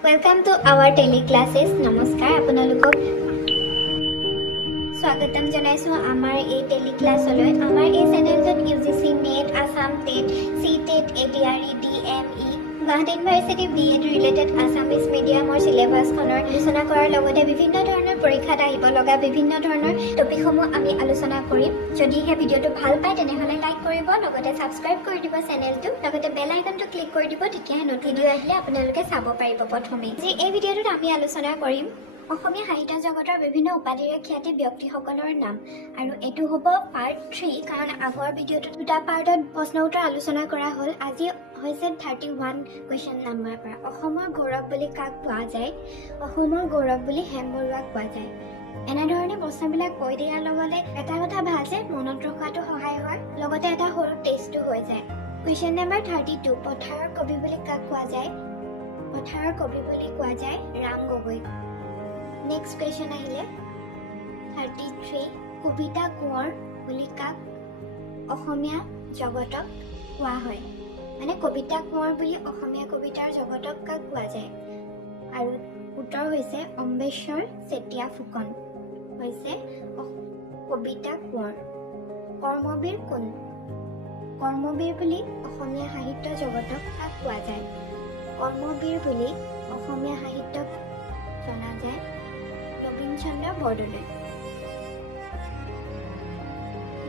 Welcome to our daily classes. Namaskar. Apnalokok স্বাগতম জনাইছো আমাৰ এই টেলি ক্লাছলৈ আমাৰ এই চেনেলটোত UGC NET Assam TET CTET ADRE DME Guwahati university BEd related Assamese মিডিয়ামৰ সিলেবাছখনৰ আলোচনা কৰাৰ লগতে বিভিন্ন ধৰণৰ পৰীক্ষাত আহিব লগা বিভিন্ন ধৰণৰ টপিকসমূহ আমি আলোচনা কৰিম যদি এই ভিডিঅটো ভাল পায় তেনেহলে লাইক কৰিব লগতে সাবস্ক্ৰাইব কৰি দিব চেনেলটো লগতে বেল আইকনটো ক্লিক কৰি দিব তেতিয়া নতুন ভিডিঅ আহিলে আপোনালোকে চাব পাৰিব প্ৰথমে যে এই ভিডিঅটোত আমি আলোচনা কৰিম অসমীয়া সাহিত্য জগতৰ বিভিন্ন উপাধিৰে খ্যাতি ব্যক্তিসকলৰ নাম আৰু এটো হ'ব পাৰ্ট 3 কাৰণ আগৰ ভিডিঅটো দুটা পাৰ্টত প্ৰশ্ন উত্তৰ আলোচনা কৰা হ'ল আজি হৈছে 31 কোৱেশ্চন নম্বৰ পৰা অসমৰ গৌৰৱ বুলি কাক কোৱা যায় অসমৰ গৌৰৱ বুলি হেম বৰুৱাক কোৱা যায় এনে ধৰণে প্ৰশ্নবিলাক কৈ দিয়াৰ লগতে এটা কথা ভাল যে মনত ৰখাটো সহায় হয় লগতে এটা সৰু টেষ্টটো হৈ যায় কোৱেশ্চন নম্বৰ 32 পথাৰৰ কবি বুলি কাক কোৱা যায় পথাৰৰ কবি বুলি কোৱা যায় ৰাম গগৈ Next question আহিলে 33 কবিতা কোঁৱৰ বুলি কাক অসমীয়া জগতক কোৱা হয় মানে কবিতা কোঁৱৰ বুলি অসমীয়া কবিতাৰ জগতক কাক কোৱা যায় আৰু উত্তৰ হৈছে অম্বেশ্বৰ চেতিয়া ফুকন হৈছে কবিতা কোঁৱৰ কৰ্মবীৰ কোন কৰ্মবীৰ বুলি অসমীয়া সাহিত্য জগতক কাক কোৱা যায় কৰ্মবীৰ বুলি অসমীয়া সাহিত্যক জনা যায় Chandra Bordoloi.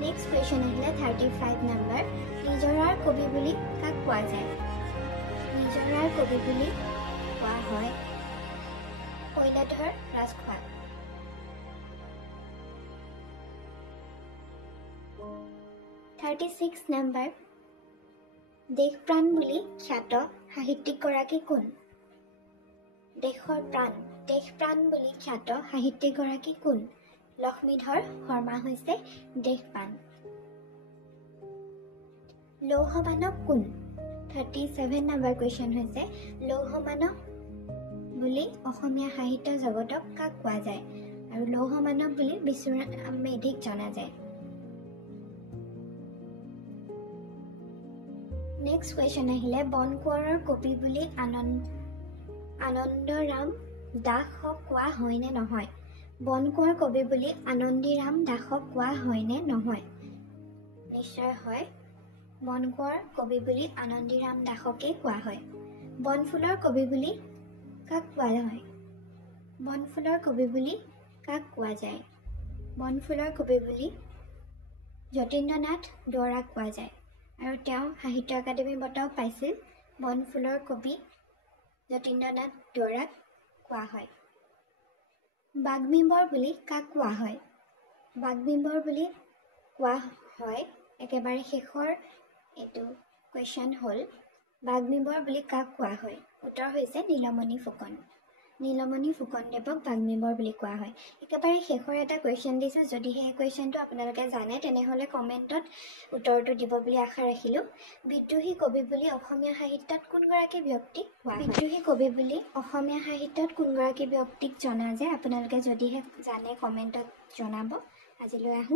Next question আহিলে 35 number. নিজৰাৰ কবি বুলি কাক কোৱা যায়? নিজৰাৰ কবি বুলি কোৱা হয় কৈলাধৰ ৰাজখোৱা। 36 number. দেশপ্ৰাণ বুলি খ্যাত সাহিত্যিক গৰাকী কোন? দেশৰ প্ৰাণ দেশপ্ৰাণ বুলি খ্যাত সাহিত্যিক গৰাকী কোন লক্ষ্মীধৰ শৰ্মা হৈছে দেশপ্ৰাণ লৌহ মানৱ কোন 37 নম্বৰ কোৱেশ্চন হৈছে লৌহ মানৱ বুলি অসমীয়া সাহিত্য জগতক কাক কোৱা যায় আৰু লৌহ মানৱ বুলি বিশ্বনাথ মেধিক জনা যায় নেক্সট কোৱেশ্চন আহিলে বন কোঁৱৰৰ কবি বুলি আনন্দৰাম দাসক কোৱা হয়নে নহয় বন কোঁৱৰ কবি বুলি আনন্দীৰাম দাসক কোৱা হয়নে নহয় নিশ্চয় হয় বন কোঁৱৰ কবি বুলি আনন্দীৰাম দাসকে কোৱা হয় বনফুলৰ কবি বুলি কাক কোৱা হয় বনফুলৰ কবি বুলি কাক কোৱা যায় বনফুলৰ কবি বুলি যতীন্দ্ৰনাথ দুৱৰাক কোৱা যায় আৰু তেওঁ সাহিত্য একাডেমি বঁটাও পাইছিল বনফুলৰ কবি যতীন্দ্ৰনাথ দুৱৰাক কোৱা হয় বাগ্মীবৰ বুলি কাক কোৱা হয় বাগ্মীবৰ বুলি কোৱা হয় একেবাৰে শেষৰ এটো কোৱেশ্চন হ'ল বাগ্মীবৰ বুলি কাক কোৱা হয় উত্তৰ হৈছে নীলমণি ফুকনদেৱক বাগ্মীবৰ বুলি কোৱা হয় একেবাৰে শেষৰ এটা কোৱেশ্চন দিছে যদি এই কোৱেশ্চনটো আপোনালোকে জানে তেনেহলে কমেন্টত উত্তৰটো দিব বুলি আশা ৰাখিলো বিদ্ৰোহী কবি বুলি অসমীয়া সাহিত্যত কোন গৰাকী ব্যক্তি বিদ্ৰোহী কবি বুলি অসমীয়া সাহিত্যত কোন গৰাকী ব্যক্তিক জনা যায় আপোনালোকে যদিহে জানে কমেন্টত জনাব আজিলৈ আহো